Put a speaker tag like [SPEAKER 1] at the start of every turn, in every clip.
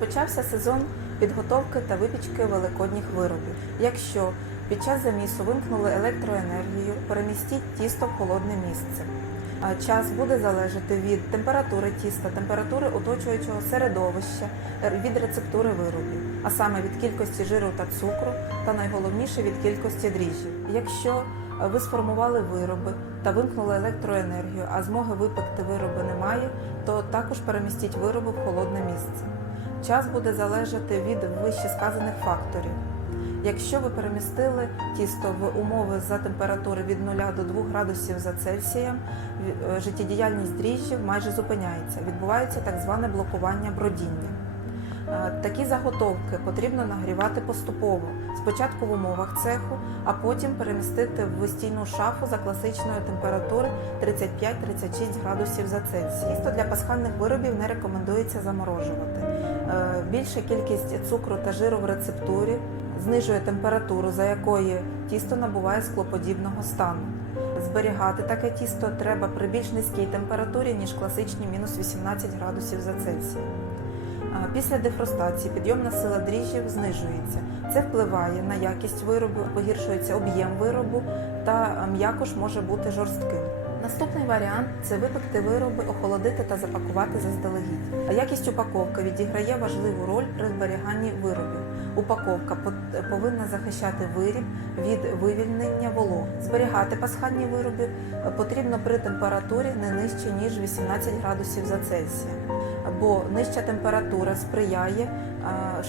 [SPEAKER 1] Розпочався сезон підготовки та випічки великодніх виробів. Якщо під час замісу вимкнули електроенергію, перемістіть тісто в холодне місце. Час буде залежати від температури тіста, температури оточуючого середовища, від рецептури виробів, а саме від кількості жиру та цукру, та найголовніше від кількості дріжджів. Якщо е, ви сформували вироби та вимкнули електроенергію, а змоги випекти вироби немає, то також перемістіть вироби в холодне місце. Час буде залежати від вищесказаних факторів. Якщо ви перемістили тісто в умови за температури від 0 до 2 градусів за Цельсієм, е, життєдіяльність дріжджів майже зупиняється. Відбувається так зване блокування бродіння. Е, Такі заготовки потрібно нагрівати поступово. Спочатку в умовах цеху, а потім перемістити в вистійну шафу за класичної температури 35-36 градусів за Цельсій. Тісто для пасхальних виробів не рекомендується заморожувати. Е, Більша кількість цукру та жиру в рецептурі знижує температуру, за якої тісто набуває склоподібного стану. Зберігати таке тісто треба при більш низькій температурі, ніж класичні мінус 18 градусів за Цельсієм. Після дефростації підйомна сила дріжджів знижується. Це впливає на якість виробу, погіршується об'єм виробу та м'якош може бути жорстким. Наступний варіант це випекти вироби, охолодити та запакувати заздалегідь. А Якість упаковки відіграє важливу роль при зберіганні виробів. Упаковка повинна захищати виріб від вивільнення вологи. Зберігати пасхальні вироби е, потрібно при температурі не нижче ніж 18 градусів за Цельсієм бо нижча температура сприяє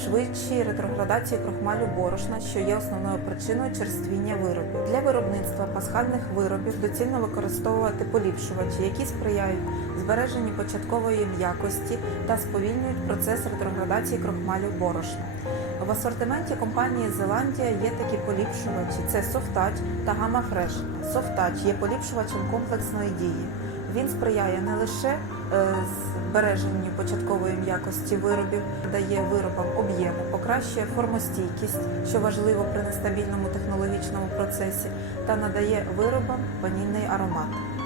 [SPEAKER 1] швидшій ретроградації крохмалю борошна, що є основною причиною черствіння виробів. Для виробництва пасхальних виробів доцільно використовувати поліпшувачі, які сприяють збереженню початкової м'якості та сповільнюють процес ретроградації крохмалю борошна. В асортименті компанії Зеландія є такі поліпшувачі: це Софтач та Гама Фреш. Софтач є поліпшувачем комплексної дії. Він сприяє не лише е, збереженню початкової м'якості виробів, дає виробам об'єму, покращує формостійкість, що важливо при нестабільному технологічному процесі, та надає виробам ванільний аромат.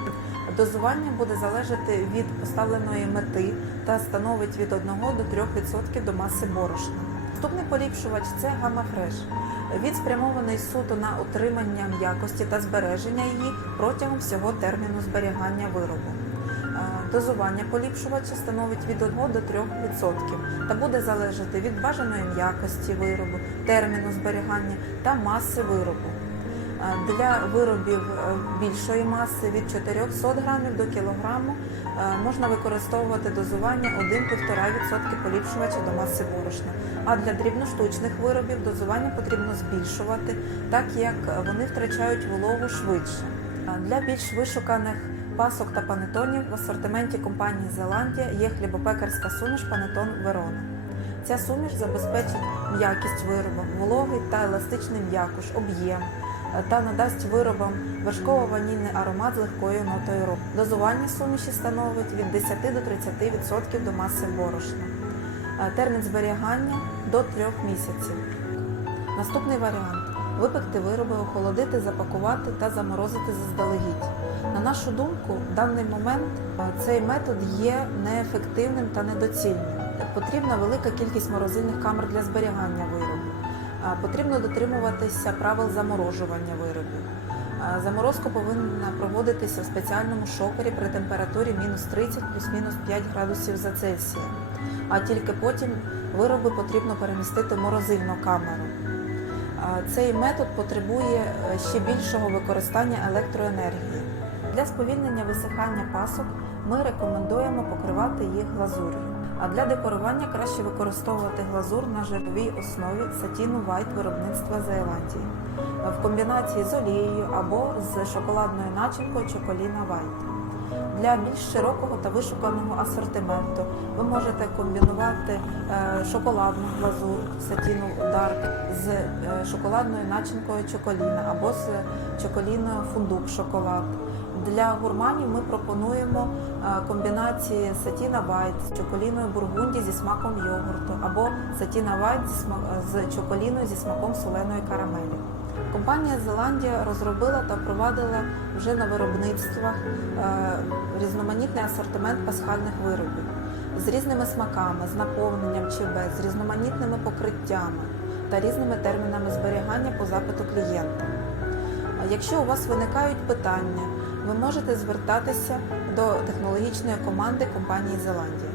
[SPEAKER 1] Дозування буде залежати від поставленої мети та становить від 1 до 3% до маси борошна. Наступний поліпшувач це гамафреш. Він спрямований суто на утримання м'якості та збереження її протягом всього терміну зберігання виробу. Е, Дозування поліпшувача становить від 1 до 3% та буде залежати від бажаної м'якості виробу, терміну зберігання та маси виробу. Для виробів е, більшої маси від 400 грамів до кілограму е, можна використовувати дозування 1-1,5% поліпшувача до маси борошна. А для дрібноштучних виробів дозування потрібно збільшувати, так як вони втрачають вологу швидше. Для більш вишуканих пасок та панетонів в асортименті компанії Зеландія є хлібопекарська суміш Панетон Верона. Ця суміш забезпечить м'якість вироба, вологий та еластичний м'якуш, об'єм та надасть виробам вершково-ванільний аромат з легкою нотою року. Дозування суміші становить від 10 до 30% до маси борошна. Е, Термін зберігання до 3 місяців. Наступний варіант випекти вироби, охолодити, запакувати та заморозити заздалегідь. На нашу думку, в даний момент е, цей метод є неефективним та недоцільним. Потрібна велика кількість морозильних камер для зберігання виробів. Потрібно дотримуватися правил заморожування виробів. Заморозка повинна проводитися в спеціальному шокері при температурі мінус 30 плюс-мінус 5 градусів за Цельсієм. А тільки потім вироби потрібно перемістити в морозильну камеру. Цей метод потребує е, ще більшого використання електроенергії. Для сповільнення висихання пасок ми рекомендуємо покривати їх глазур'ю. А для декорування краще використовувати глазур на жировій основі сатіну White виробництва Зеландії в комбінації з олією або з шоколадною начинкою Чоколіна White. Для більш широкого та вишуканого асортименту ви можете комбінувати е, шоколадну глазур сатіну Dark з е, шоколадною начинкою Чоколіна або з чоколіною фундук шоколад. Для гурманів ми пропонуємо е, комбінації сатіна White з чоколіною бургунді зі смаком йогурту або сатіна зі сма- з чоколіною зі смаком соленої карамелі. Компанія Зеландія розробила та впровадила вже на виробництвах е, різноманітний асортимент пасхальних виробів. з різними смаками, з наповненням чи без, з різноманітними покриттями та різними термінами зберігання по запиту клієнта. Якщо у вас виникають питання, ви можете звертатися до технологічної команди компанії Зеландія.